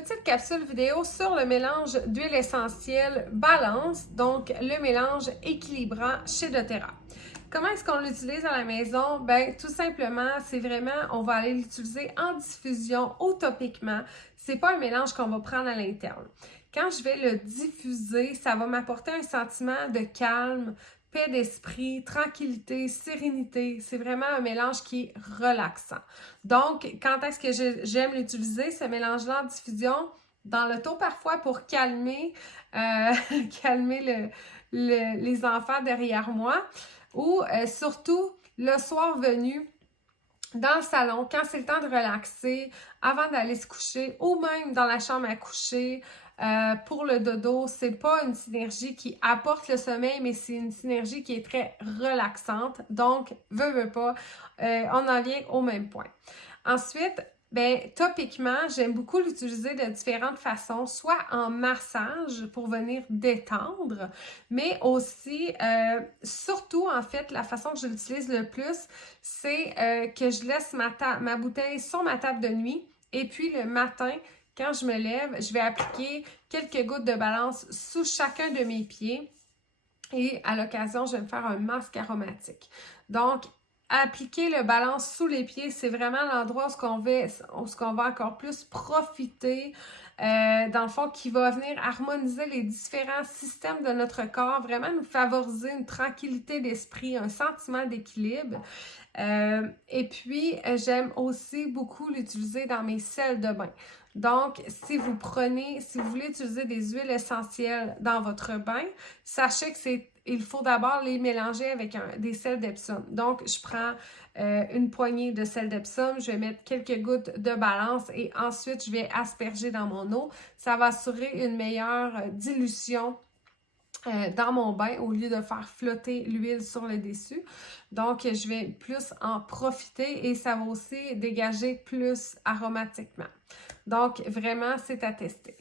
Petite capsule vidéo sur le mélange d'huile essentielle Balance, donc le mélange équilibrant chez doTERRA. Comment est-ce qu'on l'utilise à la maison? Ben, tout simplement, c'est vraiment, on va aller l'utiliser en diffusion utopiquement. C'est pas un mélange qu'on va prendre à l'interne. Quand je vais le diffuser, ça va m'apporter un sentiment de calme, paix d'esprit, tranquillité, sérénité. C'est vraiment un mélange qui est relaxant. Donc, quand est-ce que j'aime l'utiliser, ce mélange-là en diffusion? Dans l'auto parfois pour calmer, calmer les enfants derrière moi ou surtout le soir venu dans le salon, quand c'est le temps de relaxer, avant d'aller se coucher, ou même dans la chambre à coucher, pour le dodo, c'est pas une synergie qui apporte le sommeil, mais c'est une synergie qui est très relaxante. Donc, veut pas, on en vient au même point. Ensuite, ben, topiquement, j'aime beaucoup l'utiliser de différentes façons, soit en massage pour venir détendre, mais aussi, surtout, en fait, la façon que je l'utilise le plus, c'est que je laisse ma bouteille sur ma table de nuit et puis le matin, quand je me lève, je vais appliquer quelques gouttes de balance sous chacun de mes pieds et à l'occasion, je vais me faire un masque aromatique. Donc, appliquer le balance sous les pieds, c'est vraiment l'endroit où on va encore plus profiter, dans le fond, qui va venir harmoniser les différents systèmes de notre corps, vraiment nous favoriser une tranquillité d'esprit, un sentiment d'équilibre. Et puis, j'aime aussi beaucoup l'utiliser dans mes sels de bain. Donc, si vous voulez utiliser des huiles essentielles dans votre bain, sachez il faut d'abord les mélanger avec des sels d'Epsom. Donc, je prends une poignée de sel d'Epsom, je vais mettre quelques gouttes de balance et ensuite, je vais asperger dans mon eau. Ça va assurer une meilleure dilution dans mon bain au lieu de faire flotter l'huile sur le dessus. Donc, je vais plus en profiter et ça va aussi dégager plus aromatiquement. Donc, vraiment, c'est à tester.